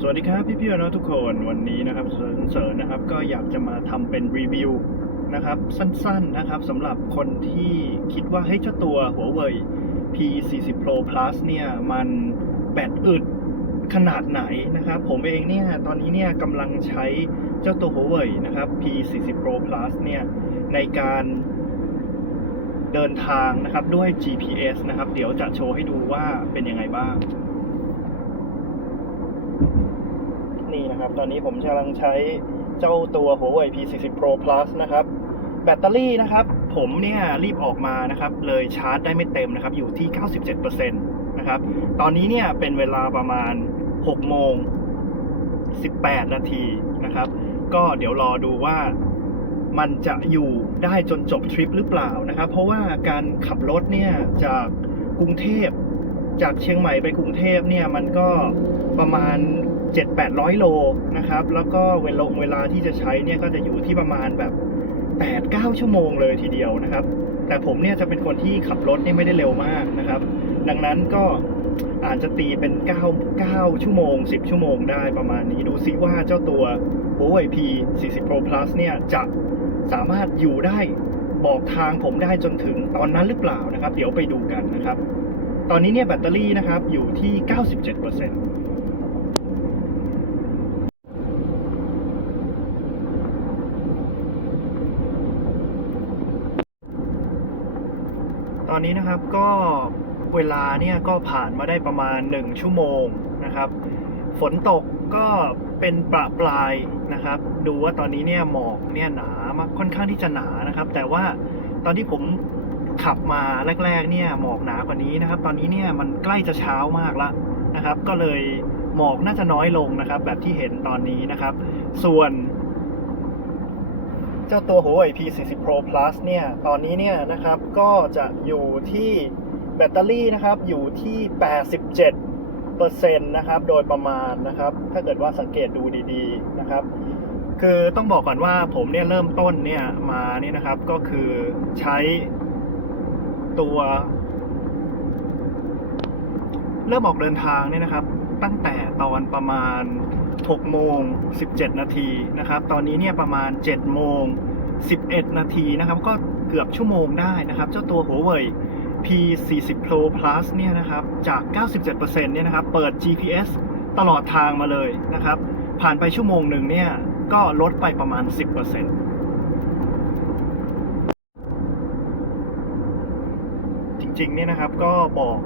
สวัสดีครับพี่พี่น้องทุกคนวันนี้นะครับเสริญนะครับ ก็อยากจะมาทำเป็นรีวิวนะครับ สั้นๆนะครับสำหรับคนที่คิดว่าเฮ้ยเจ้าตัวหัวเว่ย P40 Pro Plus เนี่ยมันแบตอึดขนาดไหนนะครับ ผมเองเนี่ยตอนนี้เนี่ยกำลังใช้เจ้าตัวหัวเว่ยนะครับ P40 Pro Plus เนี่ยในการเดินทางนะครับด้วย GPS นะครับ เดี๋ยวจะโชว์ให้ดูว่าเป็นยังไงบ้าง นี่นะครับ ตอนนี้ผมกำลังใช้เจ้าตัว Huawei P40 Pro Plus นะครับ แบตเตอรี่นะครับ ผมเนี่ยรีบออกมานะครับ เลยชาร์จได้ไม่เต็มนะครับ อยู่ที่ 97%นะครับ ตอนนี้เนี่ยเป็นเวลาประมาณ 6 โมง 18 นาทีนะครับ ก็เดี๋ยวรอดูว่ามันจะอยู่ได้จนจบทริปหรือเปล่านะครับ เพราะว่าการขับรถเนี่ยจากกรุงเทพ จากเชียงใหม่ไปกรุงเทพเนี่ยมันก็ประมาณ 7-800 โลนะครับ แล้วก็เวลาเวลาที่จะใช้เนี่ยก็จะอยู่ที่ประมาณแบบ 8-9 ชั่วโมงเลยทีเดียวนะครับ แต่ผมเนี่ยจะเป็นคนที่ขับรถเนี่ยไม่ได้เร็วมากนะครับ ดังนั้นก็อาจจะตีเป็น 9 9 ชั่วโมง 10 ชั่วโมงได้ประมาณนี้ ดูซิว่าเจ้าตัว Huawei P 40 Pro Plus เนี่ยจะสามารถอยู่ได้บอกทางผมได้จนถึงตอนนั้นหรือเปล่านะครับ เดี๋ยวไปดูกันนะครับ ตอนนี้เนี่ยแบตเตอรี่นะครับอยู่ที่ 97%ตอนนี้นะครับก็เวลาเนี่ยก็ผ่านมาได้ประมาณ 1 ชั่วโมงนะครับ ฝนตกก็เป็นประปรายนะครับ ดูว่าตอนนี้เนี่ยหมอกเนี่ยหนามากค่อนข้างที่จะหนานะครับ แต่ว่าตอนที่ผม ขับมาแรก ๆ เนี่ยหมอกหนากว่านี้นะครับ ตอนนี้เนี่ยมันใกล้จะเช้ามากล้วนะครับ ก็เลยหมอกน่าจะน้อยลงนะครับ แบบที่เห็นตอนนี้นะครับ ส่วน เจ้าตัว Huawei P40 Pro Plus เนี่ย ตอนนี้เนี่ยนะครับก็จะอยู่ที่แบตเตอรี่นะครับอยู่ที่ 87เปอร์เซ็นต์นะครับ โดยประมาณนะครับ ถ้าเกิดว่าสังเกตดูดีๆนะครับคือต้องบอกก่อนว่าผมเนี่ยเริ่มต้นเนี่ยมาเนี่ยนะครับก็คือใช้ ตัว เริ่มออกเดินทางเนี่ยนะครับ ตั้งแต่ตอนประมาณ 6 โมง 17 นาทีนะครับ ตอนนี้เนี่ยประมาณ 7 โมง 11 นาทีนะครับ ก็เกือบชั่วโมงได้นะครับ เจ้าตัว Huawei P40 Pro Plus เนี่ยนะครับ จาก 97%เนี่ยนะครับ เปิด GPS ตลอดทางมาเลยนะครับ ผ่านไปชั่วโมงหนึ่งเนี่ย ก็ลดไปประมาณ 10% จริงเนี่ยนะครับก็บอก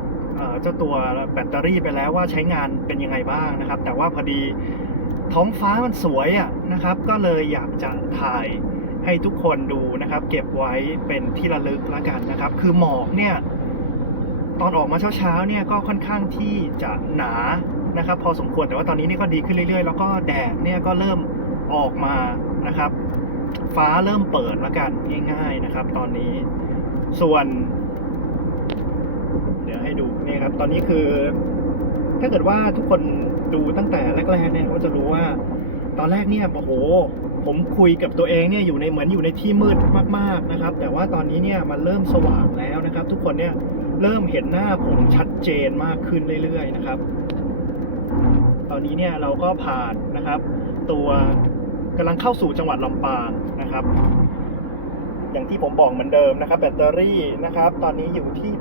เจ้าตัวแบตเตอรี่ไปแล้วว่าใช้งานเป็นยังไงบ้างนะครับ แต่ว่าพอดีท้องฟ้ามันสวยอะนะครับ ก็เลยอยากจะถ่ายให้ทุกคนดูนะครับ เก็บไว้เป็นที่ระลึกล้วกันนะครับ คือหมอกเนี่ยตอนออกมาเช้าๆเนี่ยก็ค่อนข้างที่จะหนานะครับ พอสมควรแต่ว่าตอนนี้เนี่ยก็ดีขึ้นเรื่อยๆ แล้วก็แดดเนี่ยก็เริ่มออกมานะครับ ฟ้าเริ่มเปิดล้วกันง่าย ๆนะครับ ตอนนี้ส่วน เดี๋ยวให้ดูนี่ครับ ตอนนี้คือ ถ้าเกิดว่าทุกคนดูตั้งแต่แรกๆเนี่ยก็จะรู้ว่า ตอนแรกเนี่ยโอ้โห ผมคุยกับตัวเองเนี่ยอยู่ในเหมือนอยู่ในที่มืดมากๆนะครับ แต่ว่าตอนนี้เนี่ยมันเริ่มสว่างแล้วนะครับ ทุกคนเนี่ยเริ่มเห็นหน้าผมชัดเจนมากขึ้นเรื่อยๆนะครับ ตอนนี้เนี่ยเราก็ผ่านนะครับ ตัวกำลังเข้าสู่จังหวัดลำปางนะครับ อย่างที่ผมบอกเหมือนเดิมนะครับ แบตเตอรี่นะครับ ตอนนี้อยู่ที่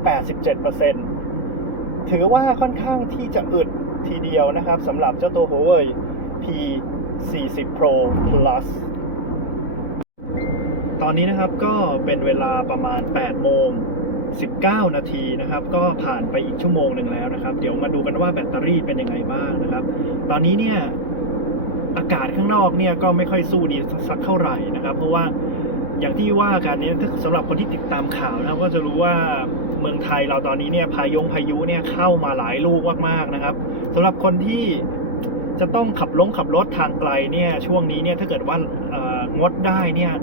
87%ถือว่าค่อนข้างที่จะอึดทีเดียวนะครับสำหรับเจ้าตัว Huawei P40 Pro Plus ตอนนี้นะครับก็เป็นเวลาประมาณ 8 โมง 19 นาทีนะครับ ก็ผ่านไปอีกชั่วโมงหนึ่งแล้วนะครับ เดี๋ยวมาดูกันว่าแบตเตอรี่เป็นยังไงบ้างนะครับ ตอนนี้เนี่ยอากาศข้างนอกเนี่ยก็ไม่ค่อยสู้ดีสักเท่าไหร่นะครับ เพราะว่า อย่างที่ว่ากันเนี่ยถ้าสำหรับคนที่ติดตามข่าวนะครับ ก็จะรู้ว่าเมืองไทยเราตอนนี้เนี่ยพายงพายุเนี่ยเข้ามาหลายลูกมากๆนะครับสำหรับคนที่จะต้องขับลงขับรถทางไกลเนี่ยช่วงนี้เนี่ยถ้าเกิดว่างดได้เนี่ย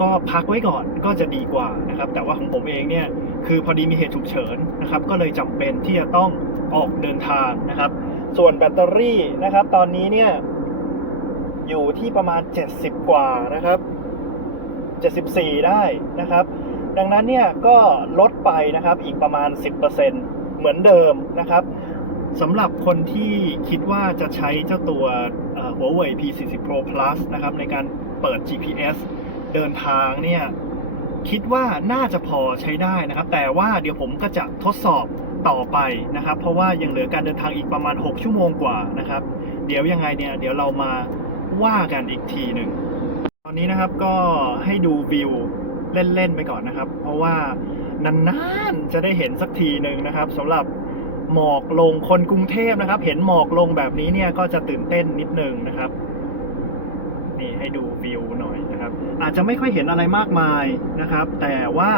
ก็พักไว้ก่อนก็จะดีกว่านะครับ แต่ว่าของผมเองเนี่ยคือพอดีมีเหตุฉุกเฉินนะครับ ก็เลยจำเป็นที่จะต้องออกเดินทางนะครับ ส่วนแบตเตอรี่นะครับ ตอนนี้เนี่ยอยู่ที่ประมาณ 70 กว่านะครับ 74 ได้นะครับ ดังนั้นเนี่ยก็ลดไปนะครับอีกประมาณ 10%เหมือนเดิมนะครับสำหรับคนที่คิดว่าจะใช้เจ้าตัว Huawei P40 Pro Plus นะครับในการเปิด GPS เดินทางเนี่ยคิดว่าน่าจะพอใช้ได้นะครับ แต่ว่าเดี๋ยวผมก็จะทดสอบต่อไปนะครับ เพราะว่ายังเหลือการเดินทางอีกประมาณ 6 ชั่วโมงกว่านะครับ เดี๋ยวยังไงเนี่ยเดี๋ยวเรามาว่ากันอีกทีหนึ่ง อนนี้นะครับก็ให้ดูวิวเล่น ๆ ไปก่อนนะครับ เพราะว่านานๆจะได้เห็นสักทีหนึ่งนะครับสำหรับหมอกลงคนกรุงเทพนะครับ เห็นหมอกลงแบบนี้เนี่ยก็จะตื่นเต้นนิดนึงนะครับ นี่ให้ดูวิวหน่อยนะครับ อาจจะไม่ค่อยเห็นอะไรมากมายนะครับ แต่ว่า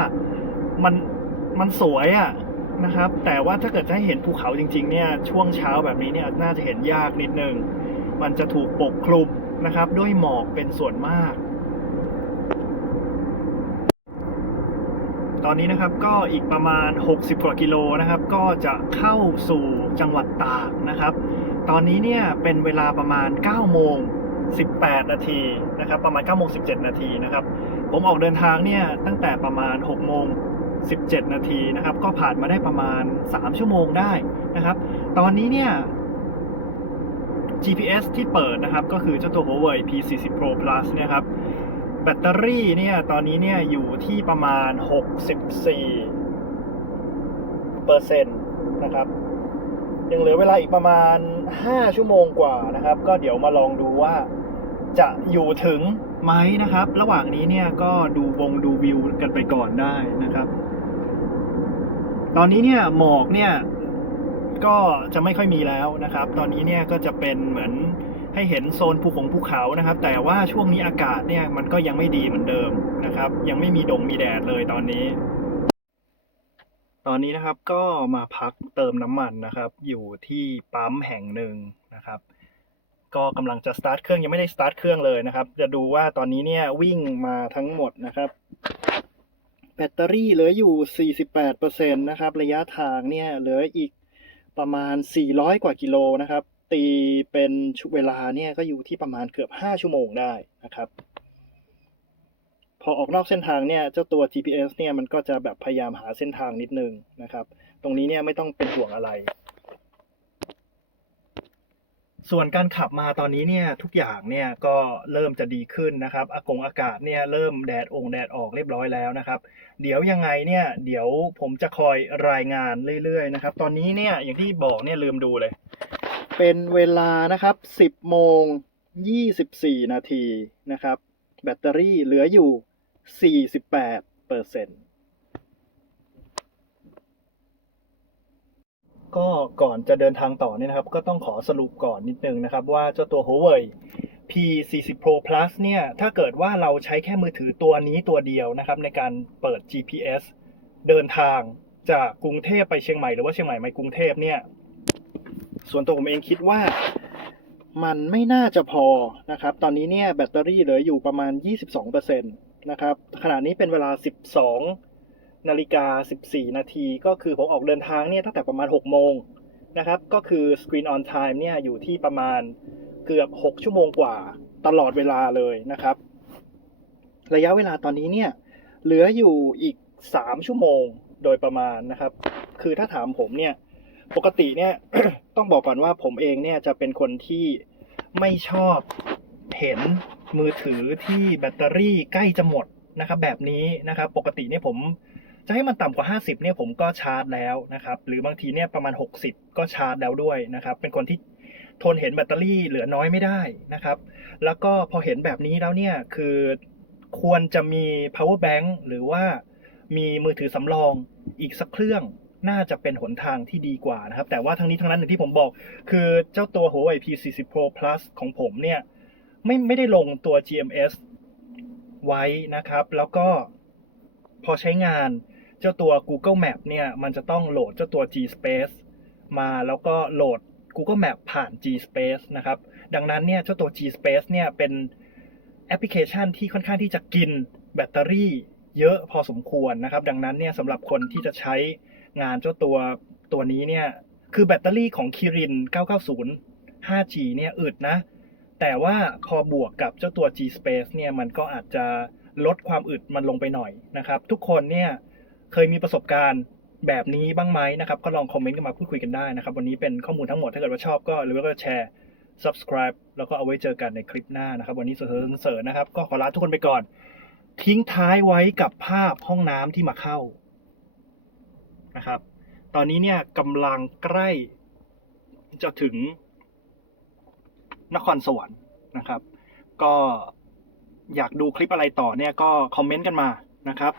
มันมันสวยอะนะครับ แต่ว่าถ้าเกิดจะให้เห็นภูเขาจริง ๆ เนี่ยช่วงเช้าแบบนี้เนี่ยน่าจะเห็นยากนิดนึง มันจะถูกปกคลุมนะครับ ด้วยหมอกเป็นส่วนมาก ตอนนี้นะครับก็อีกประมาณ 60 กว่ากิโลนะครับ ก็จะเข้าสู่จังหวัดตากนะครับ ตอนนี้เนี่ยเป็นเวลาประมาณ 9 โมง 18 นาทีนะครับ ประมาณ 9 โมง 17 นาทีนะครับ ผมออกเดินทางเนี่ยตั้งแต่ประมาณ 6 โมง 17 นาทีนะครับ ก็ผ่านมาได้ประมาณ 3 ชั่วโมงได้นะครับ ตอนนี้เนี่ย GPS ที่เปิดนะครับ ก็คือเจ้าตัว Huawei P40 Pro Plus เนี่ยครับ แบตเตอรี่เนี่ยตอนนี้เนี่ยอยู่ที่ประมาณ 64เปอร์เซ็นต์นะครับ ยังเหลือเวลาอีกประมาณ 5 ชั่วโมงกว่านะครับ ก็เดี๋ยวมาลองดูว่าจะอยู่ถึงไหมนะครับ ระหว่างนี้เนี่ยก็ดูวงดูวิวกันไปก่อนได้นะครับ ตอนนี้เนี่ยหมอกเนี่ยก็จะไม่ค่อยมีแล้วนะครับ ตอนนี้เนี่ยก็จะเป็นเหมือน ให้เห็นโซนภูของภูเขานะครับ แต่ว่าช่วงนี้อากาศเนี่ยมันก็ยังไม่ดีเหมือนเดิมนะครับ ยังไม่มีดงมีแดดเลยตอนนี้ ตอนนี้นะครับก็มาพักเติมน้ำมันนะครับ อยู่ที่ปั๊มแห่งหนึ่งนะครับ ก็กำลังจะสตาร์ทเครื่องยังไม่ได้สตาร์ทเครื่องเลยนะครับ จะดูว่าตอนนี้เนี่ยวิ่งมาทั้งหมดนะครับ แบตเตอรี่เหลืออยู่ 48%นะครับ ระยะทางเนี่ยเหลืออีกประมาณ 400 กว่ากิโลนะครับ ตีเป็นชุเวลาเนี่ยก็อยู่ที่ประมาณเกือบ 5 ชั่วโมงได้นะครับ พอออกนอกเส้นทางเนี่ยเจ้าตัว GPS เนี่ยมันก็จะแบบพยายามหาเส้นทางนิดนึงนะครับ ตรงนี้เนี่ยไม่ต้องเป็นห่วงอะไร ส่วนการขับมาตอนนี้เนี่ยทุกอย่างเนี่ยก็เริ่มจะดีขึ้นนะครับอากงอากาศเนี่ยเริ่มแดดองแดดออกเรียบร้อยแล้วนะครับ เดี๋ยวยังไงเนี่ยเดี๋ยวผมจะคอยรายงานเรื่อยๆนะครับ ตอนนี้เนี่ยอย่างที่บอกเนี่ยลืมดูเลย เป็นเวลานะครับ 10 โมง 24 นาทีนะครับ แบตเตอรี่เหลืออยู่ 48เปอร์เซ็นต์ก็ก่อนจะเดินทางต่อเนี่ยนะครับ ก็ต้องขอสรุปก่อนนิดนึงนะครับ ว่าเจ้าตัว Huawei P40 Pro Plus เนี่ย ถ้าเกิดว่าเราใช้แค่มือถือตัวนี้ตัวเดียวนะครับ ในการเปิด GPS เดินทางจากกรุงเทพไปเชียงใหม่หรือว่าเชียงใหม่ไปกรุงเทพเนี่ย ส่วนตัวผมเองคิดว่ามันไม่น่าจะพอนะครับ ตอนนี้เนี่ยแบตเตอรี่เหลืออยู่ประมาณ 22%นะครับ ขณะนี้เป็นเวลา 12 นาฬิกา 14 นาที ก็คือผมออกเดินทางเนี่ยตั้งแต่ประมาณ 6 โมงนะครับ ก็คือ Screen on Time เนี่ยอยู่ที่ประมาณเกือบ 6 ชั่วโมงกว่าตลอดเวลาเลยนะครับ ระยะเวลาตอนนี้เนี่ยเหลืออยู่อีก 3 ชั่วโมงโดยประมาณนะครับ คือถ้าถามผมเนี่ย ปกติเนี่ย ต้องบอกก่อนว่าผมเองเนี่ยจะเป็นคนที่ไม่ชอบเห็นมือถือที่แบตเตอรี่ใกล้จะหมดนะครับ แบบนี้นะครับ ปกติเนี่ยผมจะให้มันต่ำกว่า 50 เนี่ยผมก็ชาร์จแล้วนะครับ หรือบางทีเนี่ยประมาณ 60 ก็ชาร์จแล้วด้วยนะครับ เป็นคนที่ทนเห็นแบตเตอรี่เหลือน้อยไม่ได้นะครับ แล้วก็พอเห็นแบบนี้แล้วเนี่ยคือควรจะมี power bank หรือว่ามีมือถือสำรองอีกสักเครื่อง น่าจะเป็นหนทางที่ดีกว่านะครับ แต่ว่าทั้งนี้ทั้งนั้นอย่างที่ผมบอก คือเจ้าตัว Huawei P40 Pro Plus ของผมเนี่ย ไม่ไม่ได้ลงตัว GMS ไว้นะครับ แล้วก็พอใช้งานเจ้าตัว Google Map เนี่ย มันจะต้องโหลดเจ้าตัว G Space มาแล้วก็โหลด Google Map ผ่าน G Space นะครับ ดังนั้นเนี่ยเจ้าตัว G Space เนี่ยเป็นแอปพลิเคชันที่ค่อนข้างที่จะกินแบตเตอรี่เยอะพอสมควรนะครับ ดังนั้นเนี่ยสำหรับคนที่จะใช้ งานเจ้าตัวตัวนี้เนี่ย คือแบตเตอรี่ของคิริน 990 5G เนี่ยอึดนะ แต่ว่าพอบวกกับเจ้าตัว G Space เนี่ยมันก็อาจจะลดความอึดมันลงไปหน่อยนะครับ ทุกคนเนี่ยเคยมีประสบการณ์แบบนี้บ้างไหมนะครับ ก็ลองคอมเมนต์กันมาพูดคุยกันได้นะครับ วันนี้เป็นข้อมูลทั้งหมดถ้าเกิดว่าชอบก็หรือว่าก็แชร์ subscribe แล้วก็เอาไว้เจอกันในคลิปหน้านะครับ วันนี้เสริมเสริมนะครับ ก็ขอลาทุกคนไปก่อน ทิ้งท้ายไว้กับภาพห้องน้ำที่มาเข้า นะครับ ตอนนี้เนี่ยกำลังใกล้จะถึงนครสวรรค์นะครับ ก็อยากดูคลิปอะไรต่อเนี่ยก็คอมเมนต์กันมานะครับ